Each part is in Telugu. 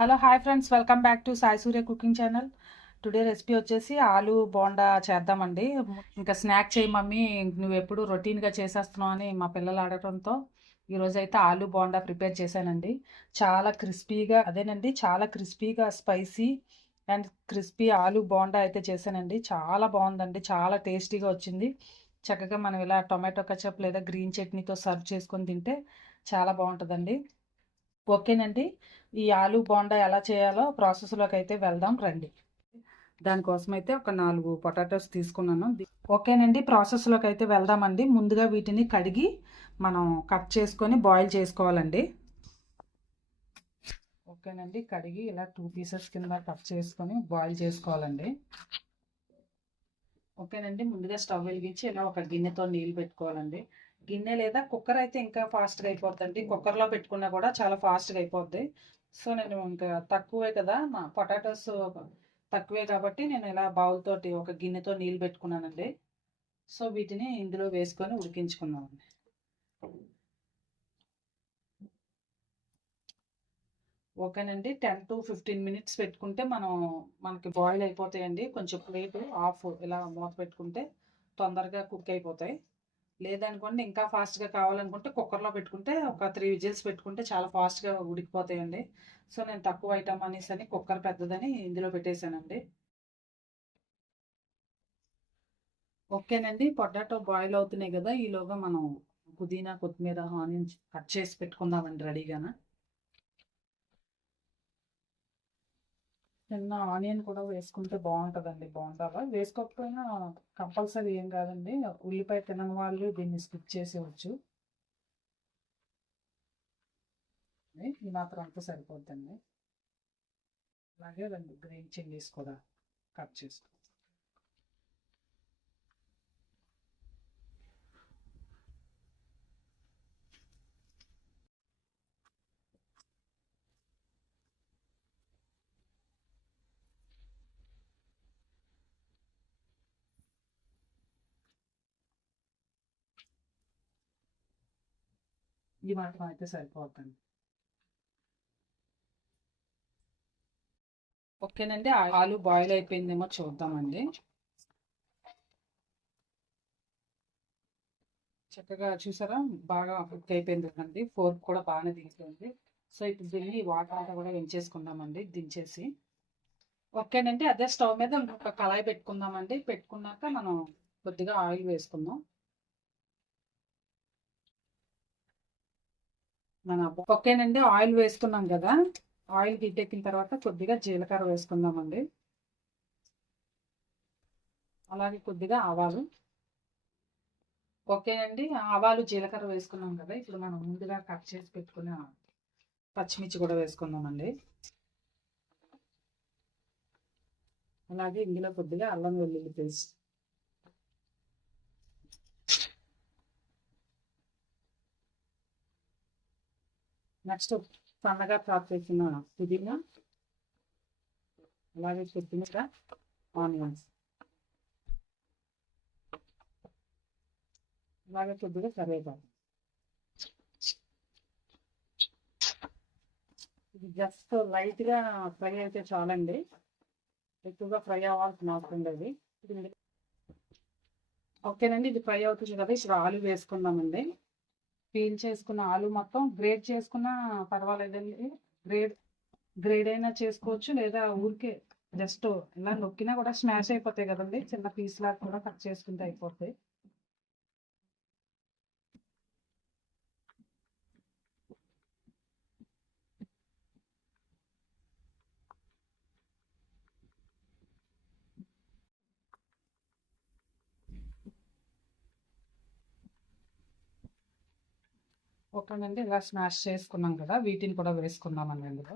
Hello hi friends, welcome back to Sai Surya cooking channel. Today recipe వచ్చేసి ఆలు బోండా చేద్దామండి. ఇంకా స్నాక్ చేయి మమ్మీ, నువ్వు ఎప్పుడు రొటీన్గా చేసేస్తున్నావు అని మా పిల్లలు అడగడంతో ఈరోజు అయితే ఆలు బోండా ప్రిపేర్ చేశానండి. చాలా క్రిస్పీగా, అదేనండి, చాలా క్రిస్పీగా స్పైసీ అండ్ క్రిస్పీ ఆలు బోండా అయితే చేశానండి. చాలా బాగుందండి, చాలా టేస్టీగా వచ్చింది. చక్కగా మనం ఇలా టొమాటో కచప్ లేదా గ్రీన్ చట్నీతో సర్వ్ చేసుకొని తింటే చాలా బాగుంటుందండి. ఓకేనండి, ఈ ఆలు బోండా ఎలా చేయాలో ప్రాసెస్లోకి అయితే వెళ్దాం రండి. దానికోసం అయితే ఒక 4 పొటాటోస్ తీసుకున్నాను. ఓకేనండి, ప్రాసెస్లోకి అయితే వెళ్దామండి. ముందుగా వీటిని కడిగి మనం కట్ చేసుకొని బాయిల్ చేసుకోవాలండి. ఓకేనండి, కడిగి ఇలా 2 పీసెస్ కింద కట్ చేసుకొని బాయిల్ చేసుకోవాలండి. ఓకేనండి, ముందుగా స్టవ్ వెలిగించి ఇలా ఒక గిన్నెతో నీళ్ళు పెట్టుకోవాలండి. గిన్నె లేదా కుక్కర్ అయితే ఇంకా ఫాస్ట్గా అయిపోద్దండి. కుక్కర్లో పెట్టుకున్నా కూడా చాలా ఫాస్ట్గా అయిపోద్ది. సో నేను ఇంకా తక్కువే కదా, మా పొటాటోస్ తక్కువే కాబట్టి నేను ఇలా బౌల్ తోటి ఒక గిన్నెతో నీళ్ళు పెట్టుకున్నానండి. సో వీటిని ఇందులో వేసుకొని ఉడికించుకున్నామండి. ఓకేనండి, 10 to 15 minutes పెట్టుకుంటే మనకి బాయిల్ అయిపోతాయండి. కొంచెం ప్లేట్ ఆఫ్ ఇలా మూత పెట్టుకుంటే తొందరగా కుక్ అయిపోతాయి. లేదనుకోండి, ఇంకా ఫాస్ట్గా కావాలనుకుంటే కుక్కర్లో పెట్టుకుంటే ఒక 3 విజిల్స్ పెట్టుకుంటే చాలా ఫాస్ట్గా ఉడికిపోతాయండి. సో నేను తక్కువ ఐటమ్ అనేసి అని కుక్కర్ పెద్దదని ఇందులో పెట్టేశానండి. ఓకేనండి, పొటాటో బాయిల్ అవుతున్నాయి కదా, ఈలోగా మనం పుదీనా, కొత్తిమీర, ఆనియన్స్ కట్ చేసి పెట్టుకుందామండి రెడీగానా. చిన్న ఆనియన్ కూడా వేసుకుంటే బాగుంటుందండి. బోండాలో వేసుకోకపోయినా కంపల్సరీ ఏం కాదండి. ఉల్లిపాయ తినని వాళ్ళు దీన్ని స్కిప్ చేసేవచ్చు. ఈ మాత్రం అంతా సరిపోద్దండి. అలాగే 2 గ్రీన్ చిల్లీస్ కూడా కట్ చేసుకో. ఈ మాత్రం అయితే సరిపోతుంది. ఓకేనండి, ఆలు బాయిల్ అయిపోయిందేమో చూద్దామండి. చక్కగా చూసారా, బాగా కుక్ అయిపోయింది కదండి. ఫోర్క్ కూడా బాగానే దిగిపోయింది. సో ఇప్పుడు దీన్ని వాటర్ అంతా కూడా వెంచేసుకుందామండి దించేసి. ఓకేనండి, అదే స్టవ్ మీద ఇంకొక కళాయి పెట్టుకుందామండి. పెట్టుకున్నాక మనం కొద్దిగా ఆయిల్ వేసుకుందాం. ఓకేనండి, ఆయిల్ వేసుకున్నాం కదా. ఆయిల్ హీట్ ఎక్కిన తర్వాత కొద్దిగా జీలకర్ర వేసుకుందామండి. అలాగే కొద్దిగా ఆవాలు. ఓకేనండి, ఆవాలు జీలకర్ర వేసుకున్నాం కదా. ఇప్పుడు మనం ముందుగా కట్ చేసి పెట్టుకున్న పచ్చిమిర్చి కూడా వేసుకుందామండి. అలాగే ఇందులో కొద్దిగా అల్లం వెల్లుల్లి పేస్ట్. నెక్స్ట్ సన్నగా చాప్ చేసిన పుదీనా, అలాగే కొత్తిమీర, ఆనియన్స్, అలాగే కొద్దిగా కరివేపాకు. ఇది జస్ట్ లైట్గా ఫ్రై అయితే చాలండి, ఎక్కువగా ఫ్రై అవ్వాల్సిన అవసరం లేదు. ఓకేనండి, ఇది ఫ్రై అవుతుంది కదా. ఇప్పుడు ఆలు వేసుకుందామండి. పీల్ చేసుకున్న ఆలు మొత్తం గ్రేడ్ చేసుకున్న పర్వాలేదండి. గ్రేడ్ గ్రేడ్ అయినా చేసుకోవచ్చు, లేదా ఊరికే జస్ట్ ఇలా నొక్కినా కూడా స్మాష్ అయిపోతాయి కదండి. చిన్న పీస్ లాగా కూడా కట్ చేసుకుంటే అయిపోతాయి. ఓకేనండి, ఇలా స్మాష్ చేసుకున్నాం కదా, వీటిని కూడా వేసుకుందామండి అందులో.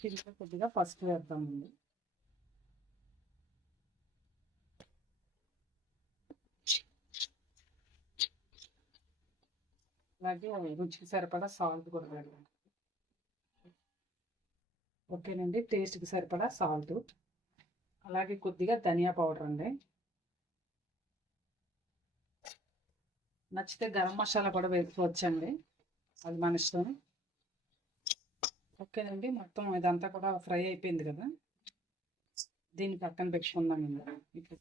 దీంట్లో కొద్దిగా పసుపు వేద్దామండి. అలాగే రుచికి సరిపడా సాల్ట్ కూడా వేద్దాం. ఓకేనండి, టేస్ట్కి సరిపడా సాల్ట్, అలాగే కొద్దిగా ధనియా పౌడర్ అండి. నచ్చితే గరం మసాలా కూడా వేసుకోవచ్చండి, అది మన ఇష్టం. ఓకేనండి, మొత్తం ఇదంతా కూడా ఫ్రై అయిపోయింది కదా, దీన్ని పక్కన పెట్టుకుందామండి ఇప్పుడు.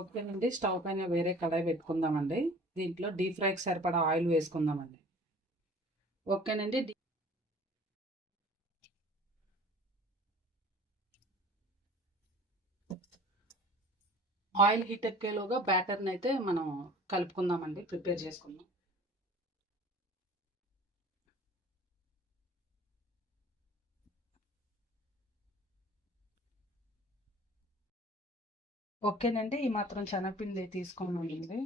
ఓకేనండి, స్టవ్ పైన వేరే కడాయి పెట్టుకుందామండి. దీంట్లో డీప్ ఫ్రైకి సరిపడా ఆయిల్ వేసుకుందామండి. ఓకేనండి, ఆయిల్ హీట్ ఎక్కేలోగా బ్యాటర్ని అయితే మనం కలుపుకుందామండి, ప్రిపేర్ చేసుకుందాం. ఓకేనండి, ఈ మాత్రం శనగపిండి తీసుకున్నామండి,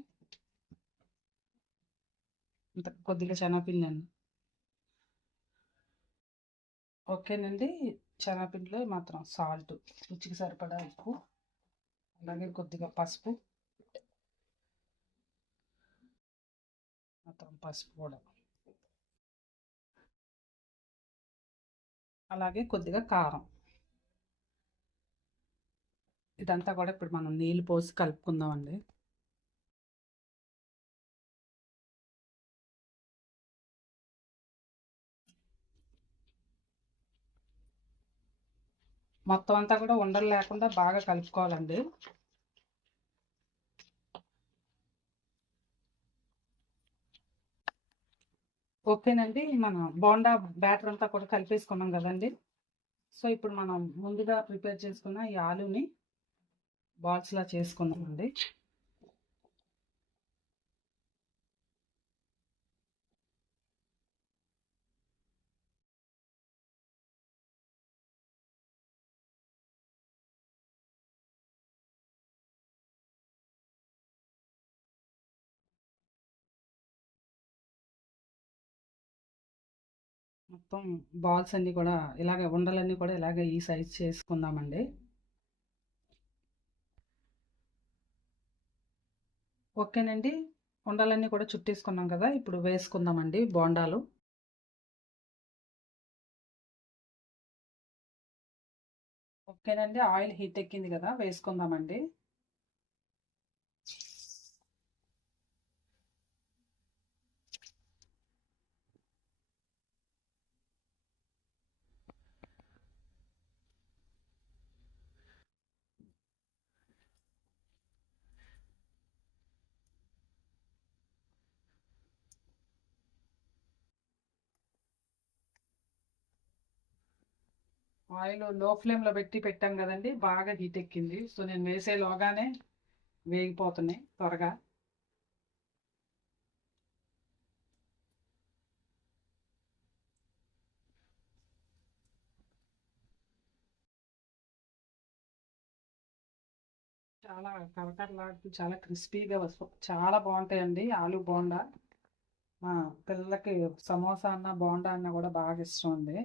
ఇంత కొద్దిగా శనగపిండి అండి. ఓకేనండి, శనగపిండిలో ఈ మాత్రం సాల్ట్, రుచికి సరిపడా ఉప్పు, అలాగే కొద్దిగా పసుపు, మాత్రం పసుపు కూడా, అలాగే కొద్దిగా కారం. ఇదంతా కూడా ఇప్పుడు మనం నీళ్ళు పోసి కలుపుకుందామండి. మొత్తం అంతా కూడా ఉండలు లేకుండా బాగా కలుపుకోవాలండి. ఓకేనండి, మనం బోండా బ్యాటర్ అంతా కూడా కలిపేసుకున్నాం కదండి. సో ఇప్పుడు మనం ముందుగా ప్రిపేర్ చేసుకున్న ఈ ఆలుని బాల్స్లా చేసుకుందామండి. మొత్తం బాల్స్ అన్నీ కూడా ఇలాగే, ఉండలన్నీ కూడా ఇలాగే ఈ సైజ్ చేసుకుందామండి. ఓకేనండి, ఉండలన్నీ కూడా చుట్టేసుకున్నాం కదా, ఇప్పుడు వేసుకుందామండి బోండాలు. ఓకేనండి, ఆయిల్ హీట్ ఎక్కింది కదా, వేసుకుందామండి. ఆయిల్ లో ఫ్లేమ్లో పెట్టాం కదండి, బాగా హీట్ ఎక్కింది. సో నేను వేసేలోగానే వేగిపోతున్నాయి త్వరగా. చాలా కరకరలాడుతూ చాలా క్రిస్పీగా చాలా బాగుంటాయండి ఆలు బోండా. మా పిల్లలకి సమోసా అన్న బోండా అన్న కూడా బాగా ఇష్టం ఉంది.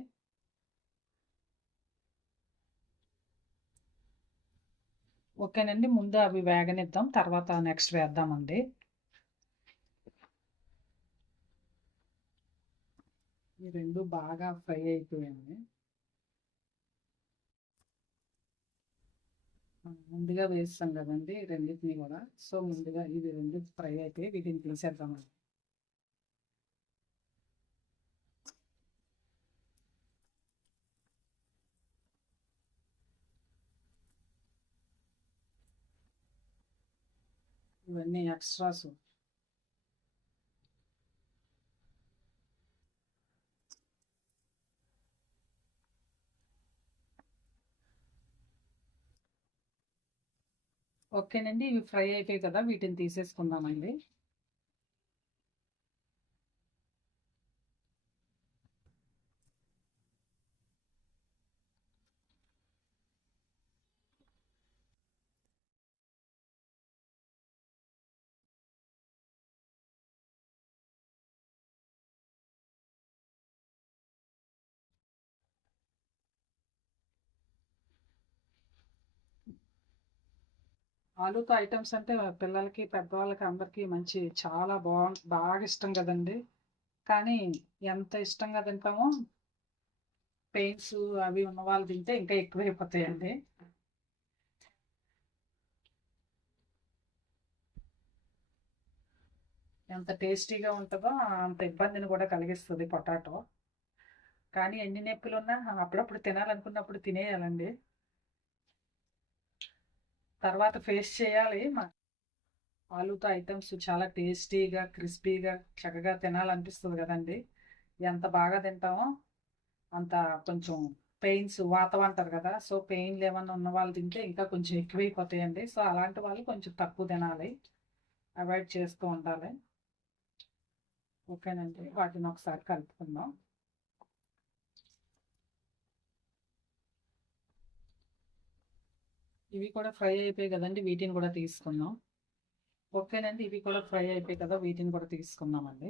ఓకేనండి, ముందు అవి వేగనిద్దాం, తర్వాత నెక్స్ట్ వేద్దామండి. ఈ రెండు బాగా ఫ్రై అయిపోయాయి. ముందుగా వేస్తాం కదండి రెండింటిని కూడా, సో ముందుగా ఇవి రెండు ఫ్రై అయిపోయి వీటిని తీసేద్దామండి. ఇవన్నీ ఎక్స్ట్రాస్. ఓకేనండి, ఇవి ఫ్రై అయిపోయాయి కదా, వీటిని తీసేసుకుందామండి. ఆలూతో ఐటమ్స్ అంటే పిల్లలకి పెద్దవాళ్ళకి అందరికీ మంచి చాలా బాగా ఇష్టం కదండి. కానీ ఎంత ఇష్టంగా తింటామో పెయిన్స్ అవి ఉన్న వాళ్ళు తింటే ఇంకా ఎక్కువైపోతాయండి. ఎంత టేస్టీగా ఉంటుందో అంత ఇబ్బందిని కూడా కలిగిస్తుంది పొటాటో. కానీ ఎన్ని నొప్పులున్నా అప్పుడప్పుడు తినాలనుకున్నప్పుడు తినేయాలండి. తర్వాత ఫేస్ చేయాలి. ఆలూతో ఐటమ్స్ చాలా టేస్టీగా క్రిస్పీగా చక్కగా తినాలనిపిస్తుంది కదండి. ఎంత బాగా తింటామో అంత కొంచెం పెయిన్స్ వాతం అంటారు కదా, సో పెయిన్లు ఏమన్నా ఉన్న వాళ్ళు తింటే ఇంకా కొంచెం ఎక్కువైపోతాయండి. సో అలాంటి వాళ్ళు కొంచెం తక్కువ తినాలి, అవాయిడ్ చేస్తూ ఉండాలి. ఓకేనండి, వాటిని ఒకసారి కలుపుకుందాం. ఇవి కూడా ఫ్రై అయిపోయాయి కదండి, వీటిని కూడా తీసుకుందాం. ఓకేనండి, ఇవి కూడా ఫ్రై అయిపోయాయి కదా, వీటిని కూడా తీసుకుందామండి.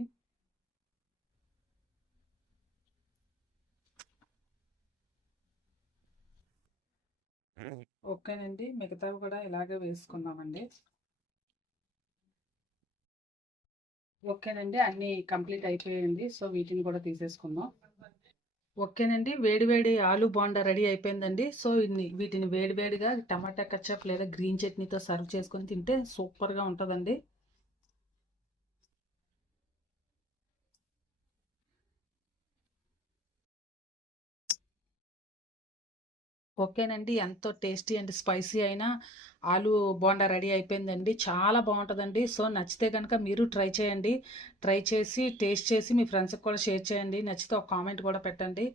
ఓకేనండి, మిగతావి కూడా ఇలాగే వేసుకుందామండి. ఓకేనండి, అన్నీ కంప్లీట్ అయిపోయాయండి. సో వీటిని కూడా తీసేసుకుందాం. ఓకేనండి, వేడివేడి ఆలు బోండా రెడీ అయిపోయిందండి. సో వీటిని వేడివేడిగా టమాటా కచ్చప్ లేదా గ్రీన్ చట్నీతో సర్వ్ చేసుకొని తింటే సూపర్గా ఉంటుందండి. ఓకేనండి, ఎంతో టేస్టీ అండ్ స్పైసీ అయిన ఆలు బోండా రెడీ అయిపోయిందండి. చాలా బాగుంటుందండి. సో నచ్చితే కనుక మీరు ట్రై చేయండి. ట్రై చేసి టేస్ట్ చేసి మీ ఫ్రెండ్స్కి కూడా షేర్ చేయండి. నచ్చితే ఒక కామెంట్ కూడా పెట్టండి.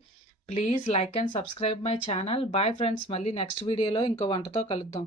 Please like and subscribe my channel. Bye friends, మళ్ళీ నెక్స్ట్ వీడియోలో ఇంకో వంటతో కలుద్దాం.